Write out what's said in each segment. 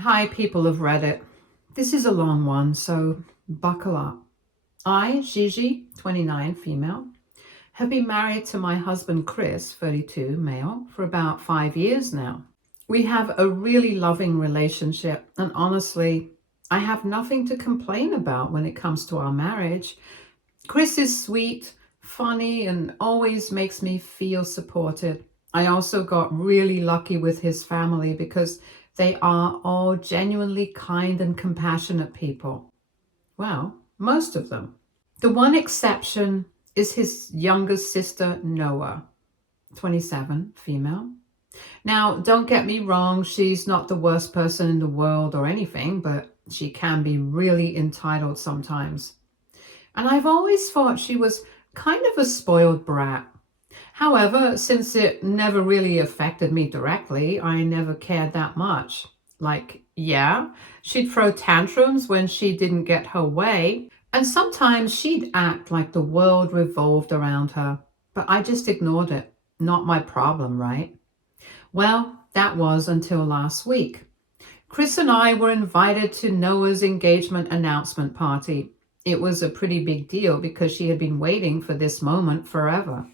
Hi, people of Reddit. This is a long one, so buckle up. I, Gigi, 29, female, have been married to my husband Chris, 32, male, for about 5 years now. We have a really loving relationship, and honestly, I have nothing to complain about when it comes to our marriage. Chris is sweet, funny, and always makes me feel supported. I also got really lucky with his family because they are all genuinely kind and compassionate people. Well, most of them. The one exception is his younger sister, Noah, 27, female. Now, don't get me wrong, she's not the worst person in the world or anything, but she can be really entitled sometimes. And I've always thought she was kind of a spoiled brat. However, since it never really affected me directly, I never cared that much. Like, yeah, she'd throw tantrums when she didn't get her way, and sometimes she'd act like the world revolved around her. But I just ignored it. Not my problem, right? Well, that was until last week. Chris and I were invited to Noah's engagement announcement party. It was a pretty big deal because she had been waiting for this moment forever.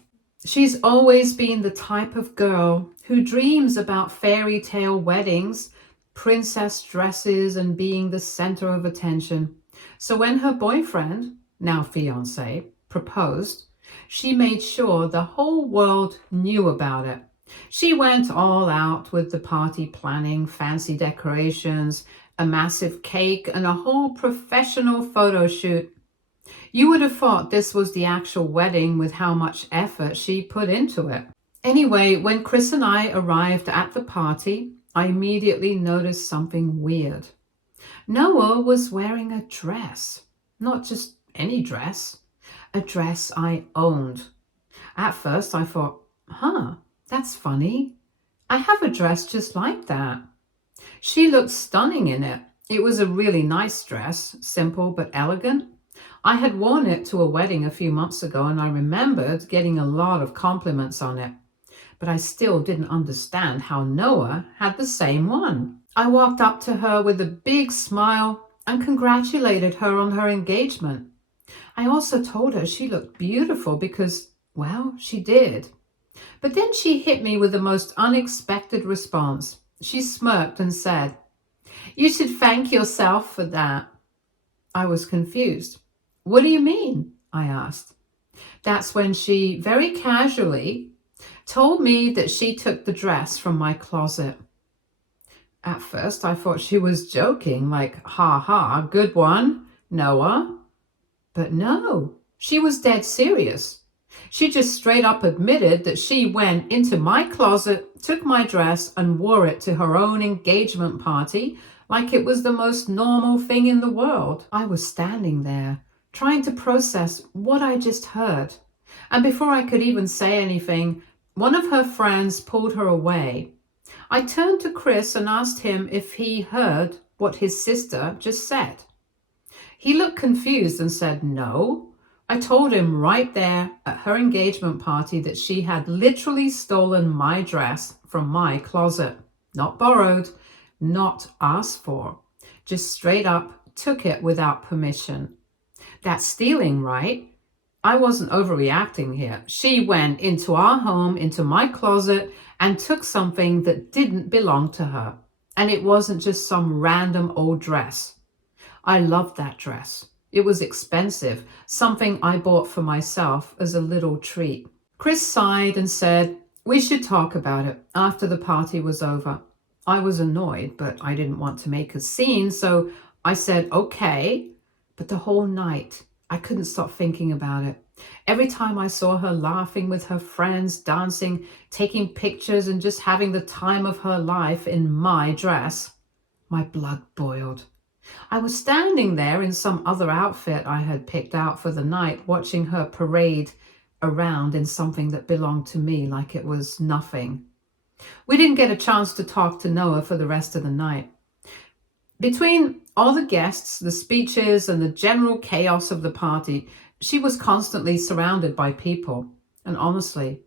She's always been the type of girl who dreams about fairy tale weddings, princess dresses, and being the center of attention. So when her boyfriend, now fiancé, proposed, she made sure the whole world knew about it. She went all out with the party planning, fancy decorations, a massive cake, and a whole professional photo shoot. You would have thought this was the actual wedding with how much effort she put into it. Anyway, when Chris and I arrived at the party, I immediately noticed something weird. Noah was wearing a dress. Not just any dress, a dress I owned. At first I thought, that's funny. I have a dress just like that. She looked stunning in it. It was a really nice dress, simple but elegant. I had worn it to a wedding a few months ago and I remembered getting a lot of compliments on it. But I still didn't understand how Noah had the same one. I walked up to her with a big smile and congratulated her on her engagement. I also told her she looked beautiful because, well, she did. But then she hit me with the most unexpected response. She smirked and said, "You should thank yourself for that." I was confused. "What do you mean?" I asked. That's when she very casually told me that she took the dress from my closet. At first, I thought she was joking, like, ha ha, good one, Noah. But no, she was dead serious. She just straight up admitted that she went into my closet, took my dress, and wore it to her own engagement party like it was the most normal thing in the world. I was standing there, trying to process what I just heard. And before I could even say anything, one of her friends pulled her away. I turned to Chris and asked him if he heard what his sister just said. He looked confused and said no. I told him right there at her engagement party that she had literally stolen my dress from my closet. Not borrowed, not asked for. Just straight up took it without permission. That's stealing, right? I wasn't overreacting here. She went into our home, into my closet, and took something that didn't belong to her. And it wasn't just some random old dress. I loved that dress. It was expensive, something I bought for myself as a little treat. Chris sighed and said, "We should talk about it after the party was over." I was annoyed, but I didn't want to make a scene, so I said, okay. But the whole night, I couldn't stop thinking about it. Every time I saw her laughing with her friends, dancing, taking pictures, and just having the time of her life in my dress, my blood boiled. I was standing there in some other outfit I had picked out for the night, watching her parade around in something that belonged to me like it was nothing. We didn't get a chance to talk to Noah for the rest of the night. Between all the guests, the speeches, and the general chaos of the party, she was constantly surrounded by people. And honestly,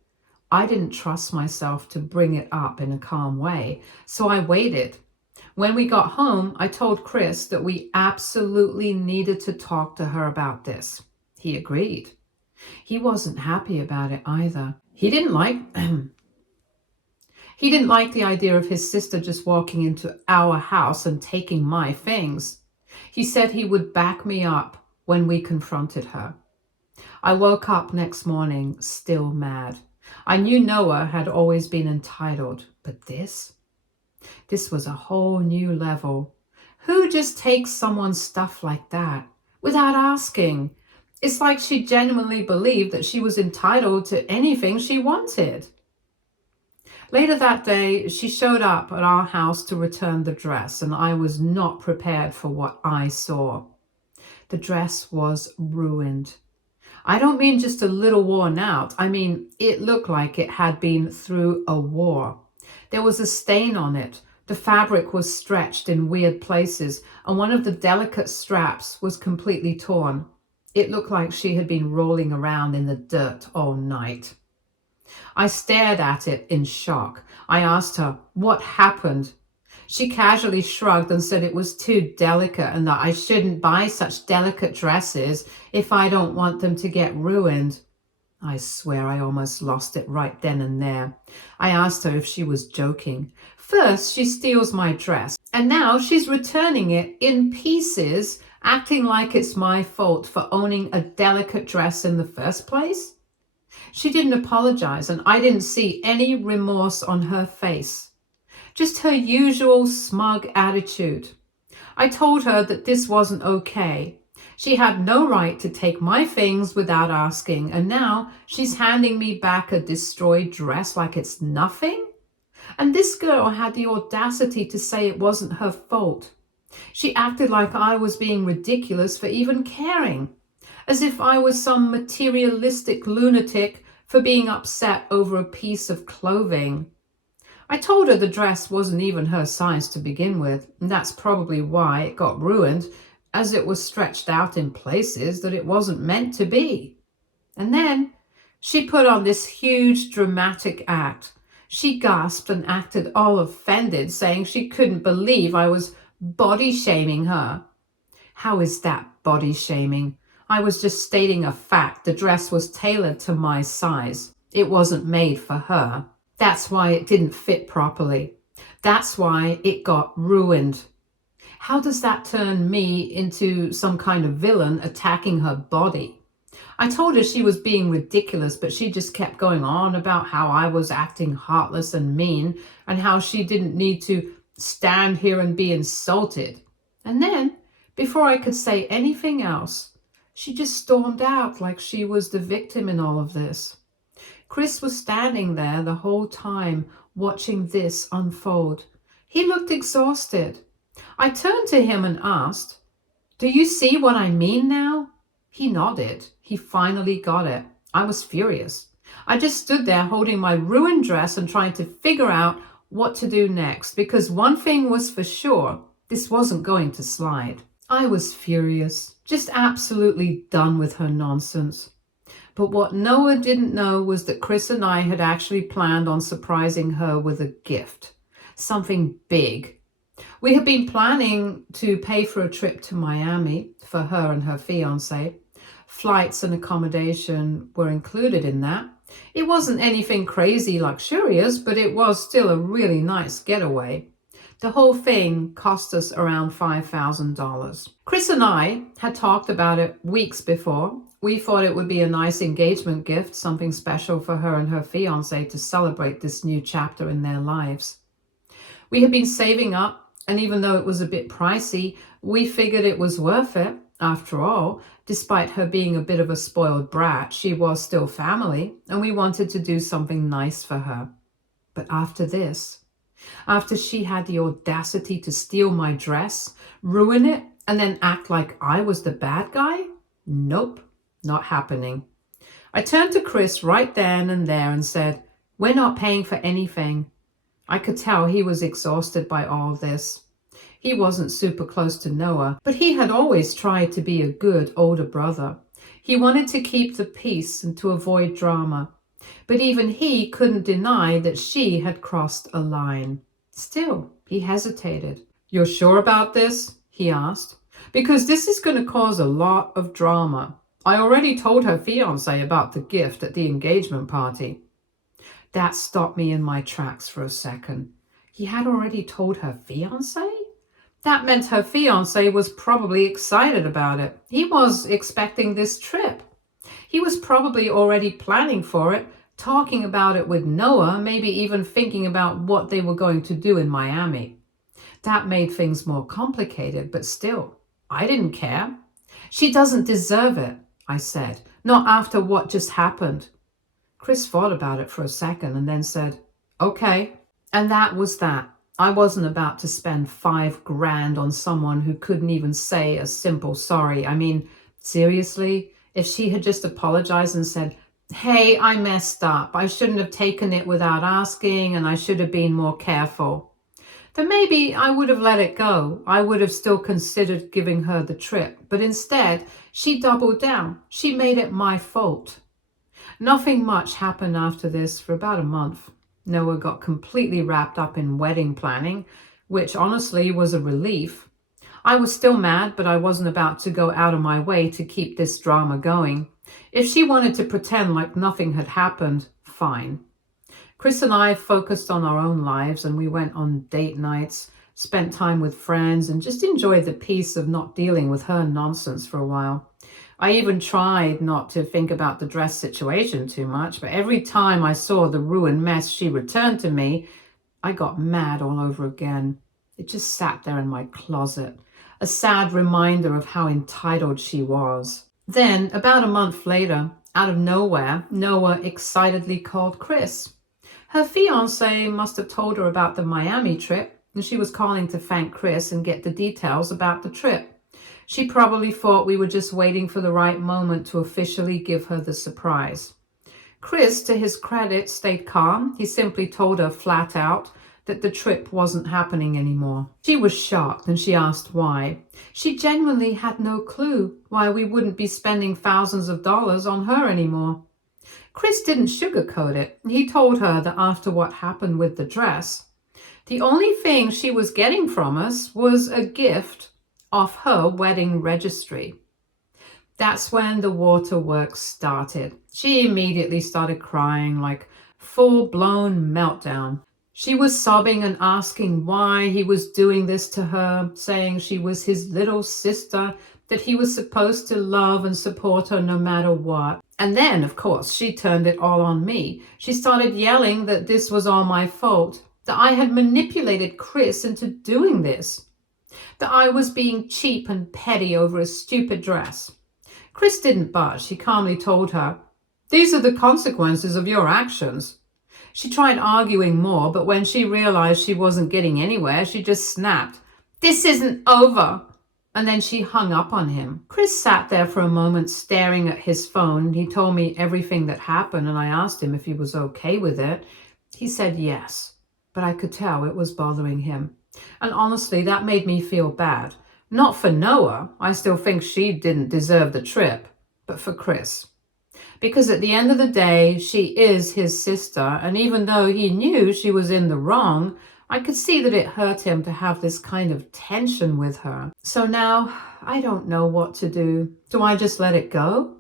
I didn't trust myself to bring it up in a calm way, so I waited. When we got home, I told Chris that we absolutely needed to talk to her about this. He agreed. He wasn't happy about it either. He didn't like the idea of his sister just walking into our house and taking my things. He said he would back me up when we confronted her. I woke up next morning still mad. I knew Noah had always been entitled, but this was a whole new level. Who just takes someone's stuff like that without asking? It's like she genuinely believed that she was entitled to anything she wanted. Later that day, she showed up at our house to return the dress, and I was not prepared for what I saw. The dress was ruined. I don't mean just a little worn out. I mean, it looked like it had been through a war. There was a stain on it. The fabric was stretched in weird places, and one of the delicate straps was completely torn. It looked like she had been rolling around in the dirt all night. I stared at it in shock. I asked her, what happened? She casually shrugged and said it was too delicate and that I shouldn't buy such delicate dresses if I don't want them to get ruined. I swear I almost lost it right then and there. I asked her if she was joking. First, she steals my dress, and now she's returning it in pieces, acting like it's my fault for owning a delicate dress in the first place. She didn't apologize, and I didn't see any remorse on her face. Just her usual smug attitude. I told her that this wasn't okay. She had no right to take my things without asking, and now she's handing me back a destroyed dress like it's nothing? And this girl had the audacity to say it wasn't her fault. She acted like I was being ridiculous for even caring, as if I was some materialistic lunatic for being upset over a piece of clothing. I told her the dress wasn't even her size to begin with, and that's probably why it got ruined, as it was stretched out in places that it wasn't meant to be. And then she put on this huge dramatic act. She gasped and acted all offended, saying she couldn't believe I was body shaming her. How is that body shaming? I was just stating a fact. The dress was tailored to my size. It wasn't made for her. That's why it didn't fit properly. That's why it got ruined. How does that turn me into some kind of villain attacking her body? I told her she was being ridiculous, but she just kept going on about how I was acting heartless and mean, and how she didn't need to stand here and be insulted. And then, before I could say anything else, she just stormed out like she was the victim in all of this. Chris was standing there the whole time, watching this unfold. He looked exhausted. I turned to him and asked, "Do you see what I mean now?" He nodded. He finally got it. I was furious. I just stood there holding my ruined dress and trying to figure out what to do next, because one thing was for sure, this wasn't going to slide. I was furious, just absolutely done with her nonsense. But what Noah didn't know was that Chris and I had actually planned on surprising her with a gift, something big. We had been planning to pay for a trip to Miami for her and her fiancé. Flights and accommodation were included in that. It wasn't anything crazy luxurious, but it was still a really nice getaway. The whole thing cost us around $5,000. Chris and I had talked about it weeks before. We thought it would be a nice engagement gift, something special for her and her fiancé to celebrate this new chapter in their lives. We had been saving up, and even though it was a bit pricey, we figured it was worth it. After all, despite her being a bit of a spoiled brat, she was still family, and we wanted to do something nice for her. But after this, after she had the audacity to steal my dress, ruin it, and then act like I was the bad guy? Nope, not happening. I turned to Chris right then and there and said, "We're not paying for anything." I could tell he was exhausted by all this. He wasn't super close to Noah, but he had always tried to be a good older brother. He wanted to keep the peace and to avoid drama. But even he couldn't deny that she had crossed a line. Still, he hesitated. "You're sure about this?" he asked. "Because this is going to cause a lot of drama. I already told her fiancé about the gift at the engagement party." That stopped me in my tracks for a second. He had already told her fiancé? That meant her fiancé was probably excited about it. He was expecting this trip. He was probably already planning for it, talking about it with Noah, maybe even thinking about what they were going to do in Miami. That made things more complicated, but still, I didn't care. "She doesn't deserve it," I said. "Not after what just happened." Chris thought about it for a second and then said, "Okay." And that was that. I wasn't about to spend $5,000 on someone who couldn't even say a simple sorry. I mean, seriously, if she had just apologized and said, "Hey, I messed up. I shouldn't have taken it without asking, and I should have been more careful," then maybe I would have let it go. I would have still considered giving her the trip. But instead, she doubled down. She made it my fault. Nothing much happened after this for about a month. Noah got completely wrapped up in wedding planning, which honestly was a relief. I was still mad, but I wasn't about to go out of my way to keep this drama going. If she wanted to pretend like nothing had happened, fine. Chris and I focused on our own lives, and we went on date nights, spent time with friends, and just enjoyed the peace of not dealing with her nonsense for a while. I even tried not to think about the dress situation too much, but every time I saw the ruined mess she returned to me, I got mad all over again. It just sat there in my closet, a sad reminder of how entitled she was. Then, about a month later, out of nowhere, Noah excitedly called Chris. Her fiancé must have told her about the Miami trip, and she was calling to thank Chris and get the details about the trip. She probably thought we were just waiting for the right moment to officially give her the surprise. Chris, to his credit, stayed calm. He simply told her flat out that the trip wasn't happening anymore. She was shocked and she asked why. She genuinely had no clue why we wouldn't be spending thousands of dollars on her anymore. Chris didn't sugarcoat it. He told her that after what happened with the dress, the only thing she was getting from us was a gift off her wedding registry. That's when the waterworks started. She immediately started crying, like full-blown meltdown. She was sobbing and asking why he was doing this to her, saying she was his little sister, that he was supposed to love and support her no matter what. And then, of course, she turned it all on me. She started yelling that this was all my fault, that I had manipulated Chris into doing this, that I was being cheap and petty over a stupid dress. Chris didn't budge. He calmly told her, "These are the consequences of your actions." She tried arguing more, but when she realized she wasn't getting anywhere, she just snapped, "This isn't over." And then she hung up on him. Chris sat there for a moment staring at his phone. He told me everything that happened, and I asked him if he was okay with it. He said yes, but I could tell it was bothering him. And honestly, that made me feel bad. Not for Noah. I still think she didn't deserve the trip, but for Chris. Because at the end of the day, she is his sister, and even though he knew she was in the wrong, I could see that it hurt him to have this kind of tension with her. So now, I don't know what to do. Do I just let it go?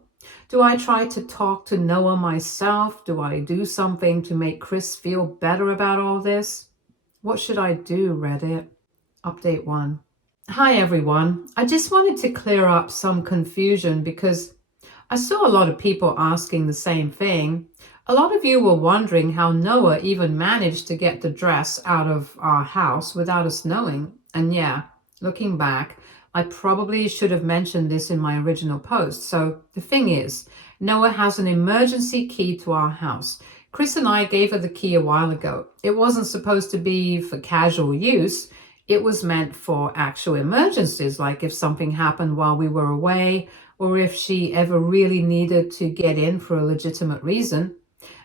Do I try to talk to Noah myself? Do I do something to make Chris feel better about all this? What should I do, Reddit? Update 1. Hi everyone. I just wanted to clear up some confusion because I saw a lot of people asking the same thing. A lot of you were wondering how Noah even managed to get the dress out of our house without us knowing. And yeah, looking back, I probably should have mentioned this in my original post. So the thing is, Noah has an emergency key to our house. Chris and I gave her the key a while ago. It wasn't supposed to be for casual use. It was meant for actual emergencies, like if something happened while we were away, or if she ever really needed to get in for a legitimate reason.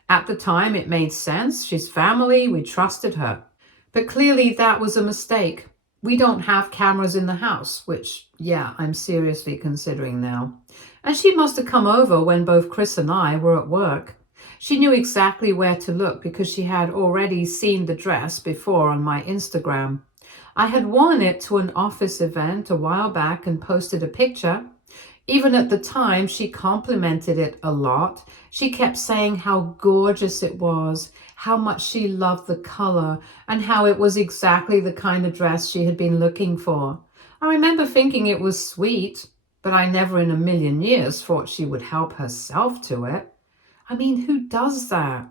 At the time, it made sense. She's family. We trusted her. But clearly, that was a mistake. We don't have cameras in the house, which, yeah, I'm seriously considering now. And she must have come over when both Chris and I were at work. She knew exactly where to look because she had already seen the dress before on my Instagram. I had worn it to an office event a while back and posted a picture. Even at the time, she complimented it a lot. She kept saying how gorgeous it was, how much she loved the color, and how it was exactly the kind of dress she had been looking for. I remember thinking it was sweet, but I never in a million years thought she would help herself to it. I mean, who does that?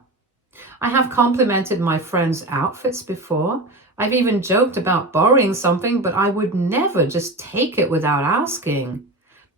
I have complimented my friends' outfits before. I've even joked about borrowing something, but I would never just take it without asking.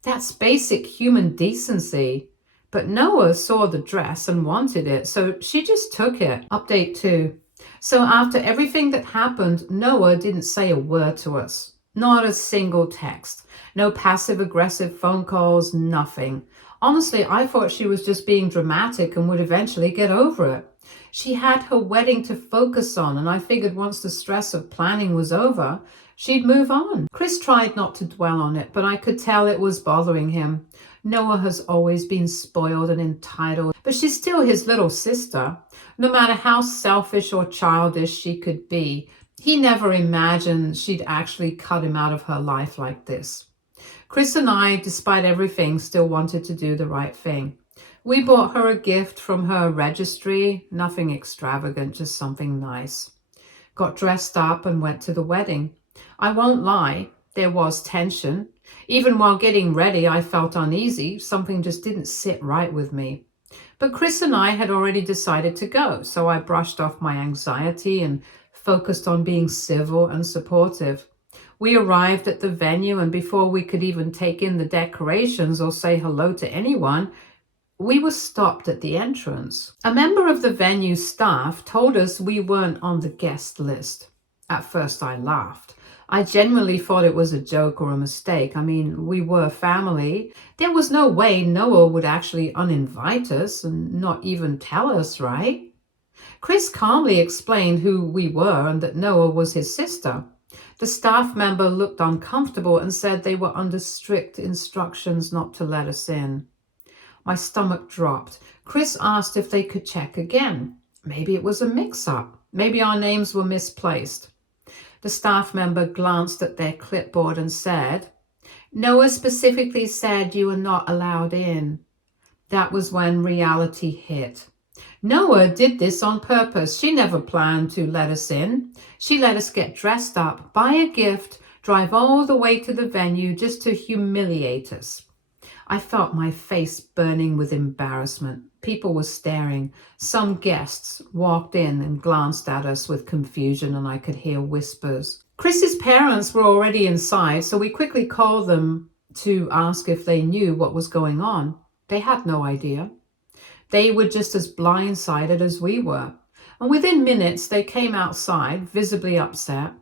That's basic human decency. But Noah saw the dress and wanted it, so she just took it. Update 2. So after everything that happened, Noah didn't say a word to us. Not a single text. No passive-aggressive phone calls, nothing. Honestly, I thought she was just being dramatic and would eventually get over it. She had her wedding to focus on, and I figured once the stress of planning was over, she'd move on. Chris tried not to dwell on it, but I could tell it was bothering him. Noah has always been spoiled and entitled, but she's still his little sister. No matter how selfish or childish she could be, he never imagined she'd actually cut him out of her life like this. Chris and I, despite everything, still wanted to do the right thing. We bought her a gift from her registry, nothing extravagant, just something nice. Got dressed up and went to the wedding. I won't lie, there was tension. Even while getting ready, I felt uneasy. Something just didn't sit right with me. But Chris and I had already decided to go, so I brushed off my anxiety and focused on being civil and supportive. We arrived at the venue, and before we could even take in the decorations or say hello to anyone, we were stopped at the entrance. A member of the venue staff told us we weren't on the guest list. At first I laughed. I genuinely thought it was a joke or a mistake. I mean, we were family. There was no way Noah would actually uninvite us and not even tell us, right? Chris calmly explained who we were and that Noah was his sister. The staff member looked uncomfortable and said they were under strict instructions not to let us in. My stomach dropped. Chris asked if they could check again. Maybe it was a mix-up. Maybe our names were misplaced. The staff member glanced at their clipboard and said, "Noah specifically said you were not allowed in." That was when reality hit. Noah did this on purpose. She never planned to let us in. She let us get dressed up, buy a gift, drive all the way to the venue just to humiliate us. I felt my face burning with embarrassment. People were staring. Some guests walked in and glanced at us with confusion, and I could hear whispers. Chris's parents were already inside, so we quickly called them to ask if they knew what was going on. They had no idea. They were just as blindsided as we were. And within minutes, they came outside, visibly upset.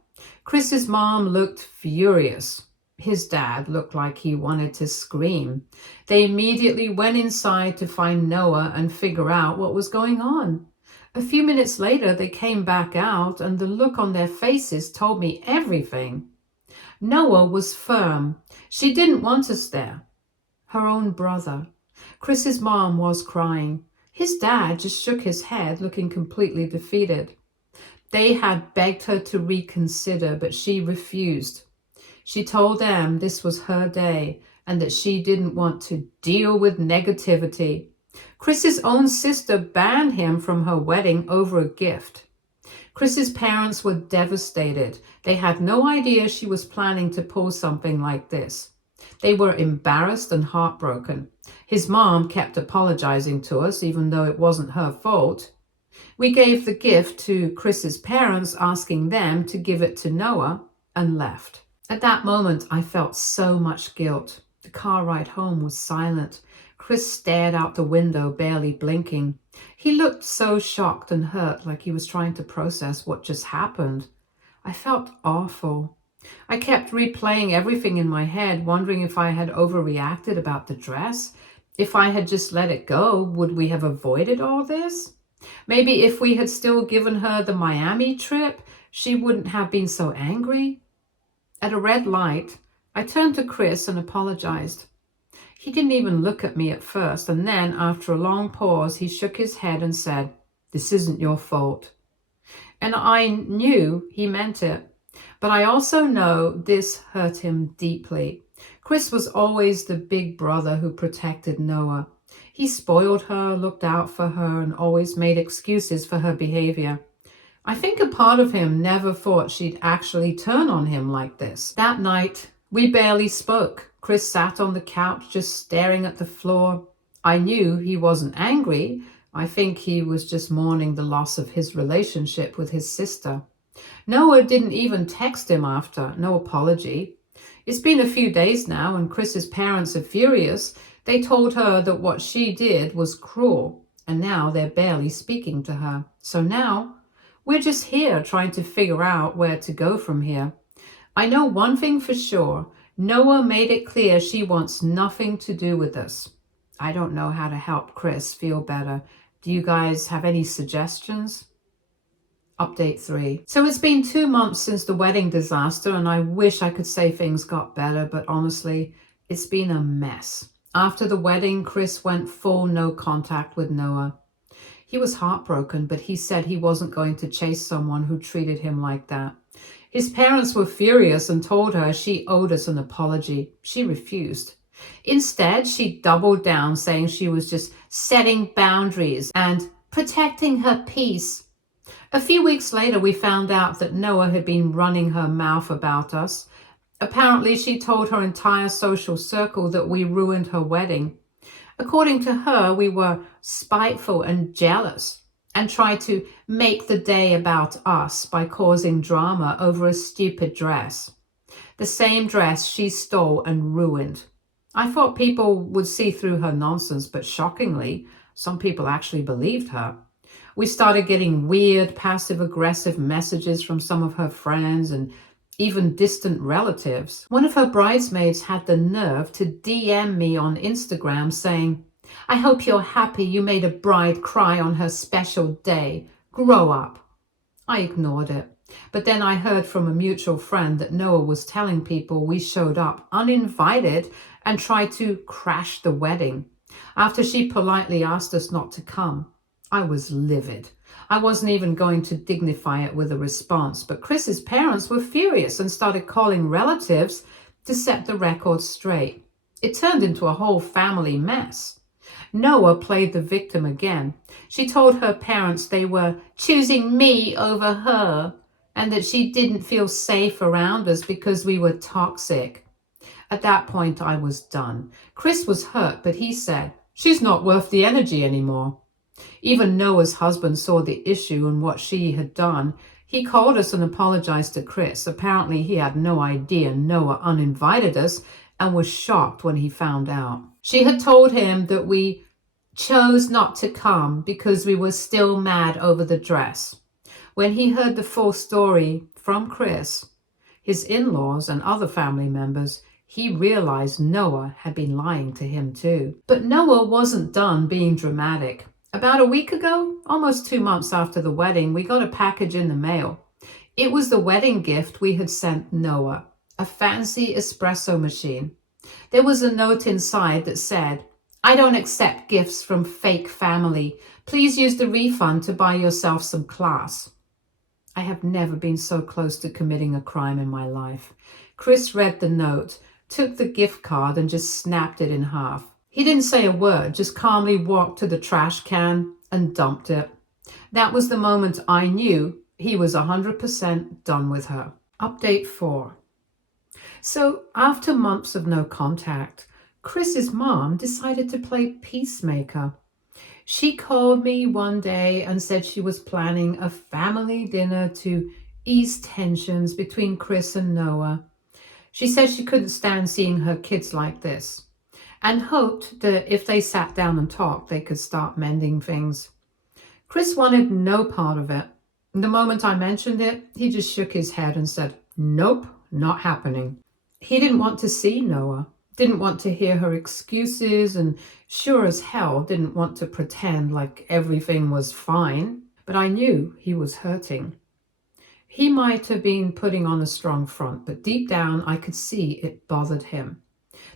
Chris's mom looked furious. His dad looked like he wanted to scream. They immediately went inside to find Noah and figure out what was going on. A few minutes later, they came back out, and the look on their faces told me everything. Noah was firm. She didn't want us there. Her own brother. Chris's mom was crying. His dad just shook his head, looking completely defeated. They had begged her to reconsider, but she refused. She told them this was her day and that she didn't want to deal with negativity. Chris's own sister banned him from her wedding over a gift. Chris's parents were devastated. They had no idea she was planning to pull something like this. They were embarrassed and heartbroken. His mom kept apologizing to us, even though it wasn't her fault. We gave the gift to Chris's parents, asking them to give it to Noah, and left. At that moment, I felt so much guilt. The car ride home was silent. Chris stared out the window, barely blinking. He looked so shocked and hurt, like he was trying to process what just happened. I felt awful. I kept replaying everything in my head, wondering if I had overreacted about the dress. If I had just let it go, would we have avoided all this? Maybe if we had still given her the Miami trip, she wouldn't have been so angry. At a red light, I turned to Chris and apologized. He didn't even look at me at first, and then, after a long pause, he shook his head and said, "This isn't your fault." And I knew he meant it. But I also know this hurt him deeply. Chris was always the big brother who protected Noah. He spoiled her, looked out for her, and always made excuses for her behavior. I think a part of him never thought she'd actually turn on him like this. That night, we barely spoke. Chris sat on the couch just staring at the floor. I knew he wasn't angry. I think he was just mourning the loss of his relationship with his sister. Noah didn't even text him after, no apology. It's been a few days now and Chris's parents are furious. They told her that what she did was cruel, and now they're barely speaking to her. So now, we're just here trying to figure out where to go from here. I know one thing for sure. Noah made it clear she wants nothing to do with this. I don't know how to help Chris feel better. Do you guys have any suggestions? Update 3. So it's been 2 months since the wedding disaster, and I wish I could say things got better, but honestly, it's been a mess. After the wedding, Chris went full no contact with Noah. He was heartbroken, but he said he wasn't going to chase someone who treated him like that. His parents were furious and told her she owed us an apology. She refused. Instead, she doubled down, saying she was just setting boundaries and protecting her peace. A few weeks later, we found out that Noah had been running her mouth about us. Apparently, she told her entire social circle that we ruined her wedding. According to her, we were spiteful and jealous and tried to make the day about us by causing drama over a stupid dress. The same dress she stole and ruined. I thought people would see through her nonsense, but shockingly, some people actually believed her. We started getting weird, passive-aggressive messages from some of her friends and even distant relatives. One of her bridesmaids had the nerve to DM me on Instagram saying, "I hope you're happy you made a bride cry on her special day. Grow up." I ignored it. But then I heard from a mutual friend that Noah was telling people we showed up uninvited and tried to crash the wedding after she politely asked us not to come. I was livid. I wasn't even going to dignify it with a response, but Chris's parents were furious and started calling relatives to set the record straight. It turned into a whole family mess. Noah played the victim again. She told her parents they were choosing me over her and that she didn't feel safe around us because we were toxic. At that point, I was done. Chris was hurt, but he said, "She's not worth the energy anymore." Even Noah's husband saw the issue and what she had done. He called us and apologized to Chris. Apparently, he had no idea Noah uninvited us and was shocked when he found out. She had told him that we chose not to come because we were still mad over the dress. When he heard the full story from Chris, his in-laws, and other family members, he realized Noah had been lying to him too. But Noah wasn't done being dramatic. About a week ago, almost 2 months after the wedding, we got a package in the mail. It was the wedding gift we had sent Noah, a fancy espresso machine. There was a note inside that said, "I don't accept gifts from fake family. Please use the refund to buy yourself some class." I have never been so close to committing a crime in my life. Chris read the note, took the gift card and just snapped it in half. He didn't say a word, just calmly walked to the trash can and dumped it. That was the moment I knew he was 100% done with her. Update 4. So after months of no contact, Chris's mom decided to play peacemaker. She called me one day and said she was planning a family dinner to ease tensions between Chris and Noah. She said she couldn't stand seeing her kids like this, and hoped that if they sat down and talked, they could start mending things. Chris wanted no part of it. The moment I mentioned it, he just shook his head and said, "Nope, not happening." He didn't want to see Noah, didn't want to hear her excuses, and sure as hell didn't want to pretend like everything was fine. But I knew he was hurting. He might have been putting on a strong front, but deep down I could see it bothered him.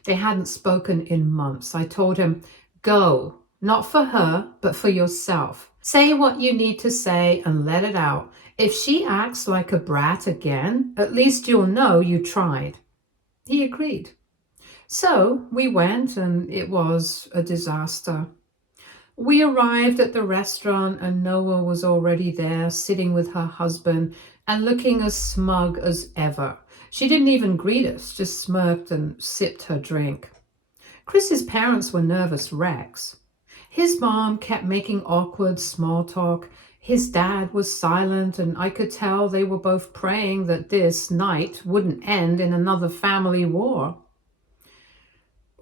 They hadn't spoken in months. I told him, "Go, not for her, but for yourself. Say what you need to say and let it out. If she acts like a brat again, at least you'll know you tried. He agreed. So we went, and it was a disaster. We arrived at the restaurant, and Noah was already there, sitting with her husband and looking as smug as ever. She didn't even greet us, just smirked and sipped her drink. Chris's parents were nervous wrecks. His mom kept making awkward small talk. His dad was silent, and I could tell they were both praying that this night wouldn't end in another family war.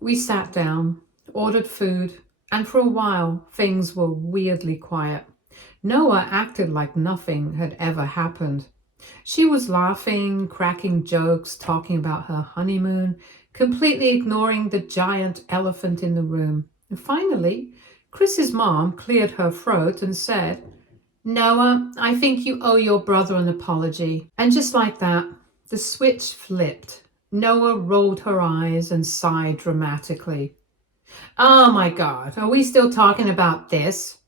We sat down, ordered food, and for a while things were weirdly quiet. Noah acted like nothing had ever happened. She was laughing, cracking jokes, talking about her honeymoon, completely ignoring the giant elephant in the room. And finally, Chris's mom cleared her throat and said, "Noah, I think you owe your brother an apology." And just like that, the switch flipped. Noah rolled her eyes and sighed dramatically. "Oh my God, are we still talking about this?"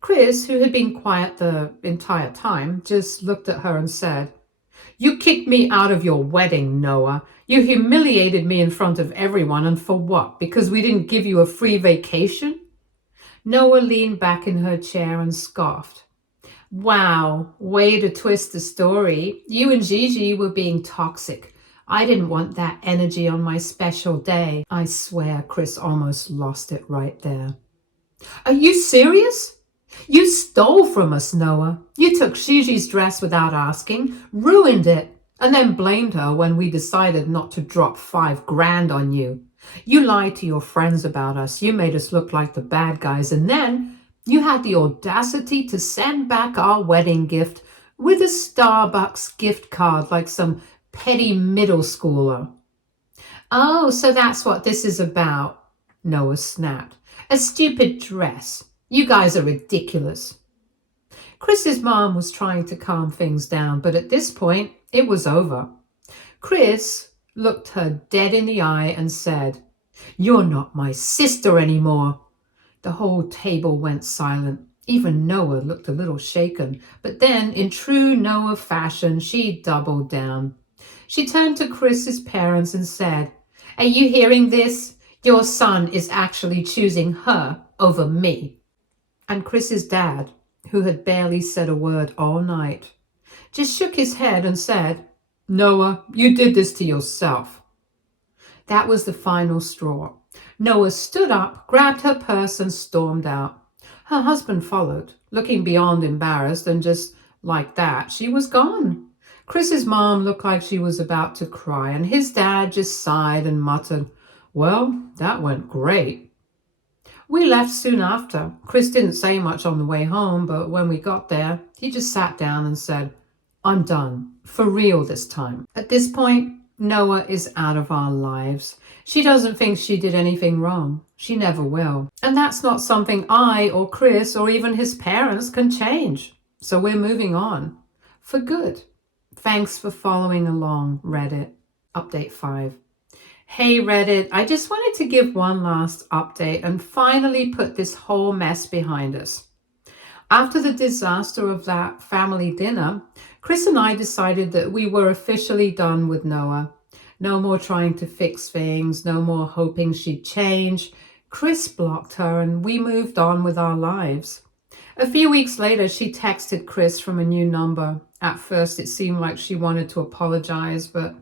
Chris, who had been quiet the entire time, just looked at her and said, "You kicked me out of your wedding, Noah. You humiliated me in front of everyone, and for what? Because we didn't give you a free vacation?" Noah leaned back in her chair and scoffed. "Wow, way to twist the story. You and Gigi were being toxic. I didn't want that energy on my special day." I swear Chris almost lost it right there. "Are you serious? You stole from us, Noah. You took Gigi's dress without asking, ruined it, and then blamed her when we decided not to drop $5,000 on you. You lied to your friends about us. You made us look like the bad guys, and then you had the audacity to send back our wedding gift with a Starbucks gift card like some petty middle schooler." "Oh, so that's what this is about," Noah snapped. "A stupid dress. You guys are ridiculous." Chris's mom was trying to calm things down, but at this point, it was over. Chris looked her dead in the eye and said, "You're not my sister anymore." The whole table went silent. Even Noah looked a little shaken, but then, in true Noah fashion, she doubled down. She turned to Chris's parents and said, "Are you hearing this? Your son is actually choosing her over me." And Chris's dad, who had barely said a word all night, just shook his head and said, "Noah, you did this to yourself." That was the final straw. Noah stood up, grabbed her purse, and stormed out. Her husband followed, looking beyond embarrassed, and just like that, she was gone. Chris's mom looked like she was about to cry, and his dad just sighed and muttered, "Well, that went great." We left soon after. Chris didn't say much on the way home, but when we got there, he just sat down and said, "I'm done, for real this time." At this point, Noah is out of our lives. She doesn't think she did anything wrong. She never will. And that's not something I or Chris or even his parents can change. So we're moving on. For good. Thanks for following along, Reddit. Update 5. Hey Reddit, I just wanted to give one last update and finally put this whole mess behind us. After the disaster of that family dinner, Chris and I decided that we were officially done with Noah. No more trying to fix things, no more hoping she'd change. Chris blocked her and we moved on with our lives. A few weeks later, she texted Chris from a new number. At first, it seemed like she wanted to apologize, but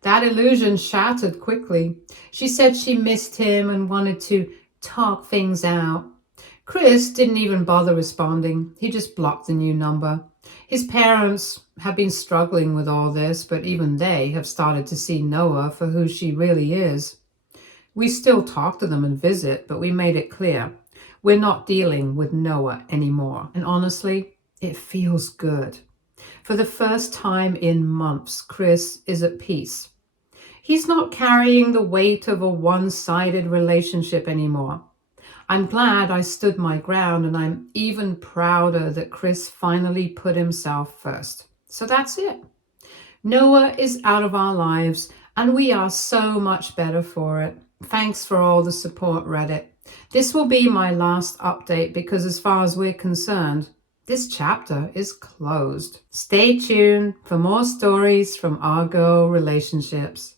that illusion shattered quickly. She said she missed him and wanted to talk things out. Chris didn't even bother responding. He just blocked the new number. His parents have been struggling with all this, but even they have started to see Noah for who she really is. We still talk to them and visit, but we made it clear we're not dealing with Noah anymore. And honestly, it feels good. For the first time in months, Chris is at peace. He's not carrying the weight of a one-sided relationship anymore. I'm glad I stood my ground, and I'm even prouder that Chris finally put himself first. So that's it. Noah is out of our lives, and we are so much better for it. Thanks for all the support, Reddit. This will be my last update because as far as we're concerned, This chapter is closed. Stay tuned for more stories from our girl relationships.